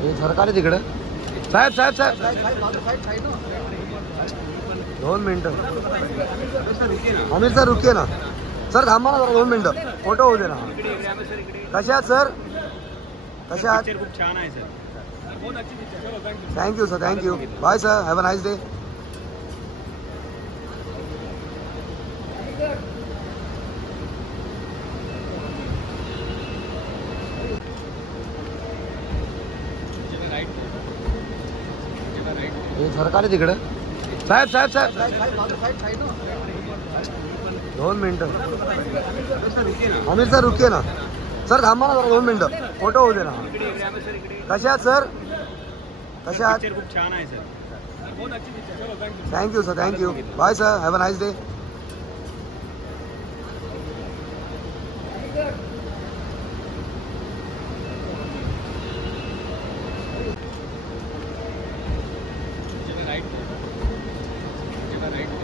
हे सरकारी तिकडे साहेब साहेब साहेब 2 मिनिटं आमिर सर रुकिये ना सर थांबा ना जरा 2 मिनिटं फोटो होऊ दे ना कशा आहात सर कशा आहात खूप छान आहे sir thank you sir thank you bye sir have a nice day हे सरकारी तिकडे साहेब साहेब साहेब 2 मिनिटं आमिर सर रुकिये ना सर थांबा ना जरा 2 मिनिटं फोटो होऊ दे ना कशा आहात सर कशा आहात खूप छान आहे sir thank you sir thank you bye sir have a nice day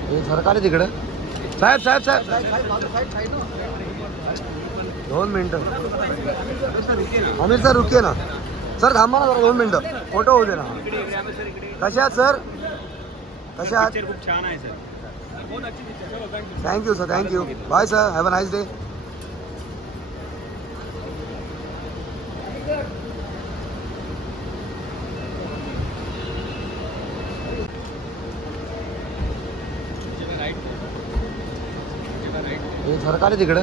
हे सरकारी तिकडे साहेब साहेब साहेब 2 मिनिटं आमिर सर रुकिये ना सर थांबा ना जरा 2 मिनिटं फोटो होऊ दे ना कशा आहात सर कशा आहात खूप छान आहे sir thank you sir thank you bye sir have a nice day हे सरकारी तिकडे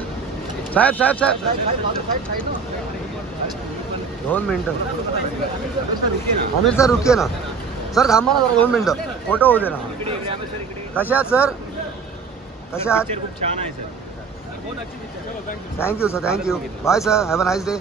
साहेब साहेब साहेब 2 मिनिटं आमिर सर रुकिये ना सर थांबा ना जरा 2 मिनिटं फोटो होऊ दे ना कशा आहात सर कशा आहात खूप छान आहे sir thank you sir thank you bye sir have a nice day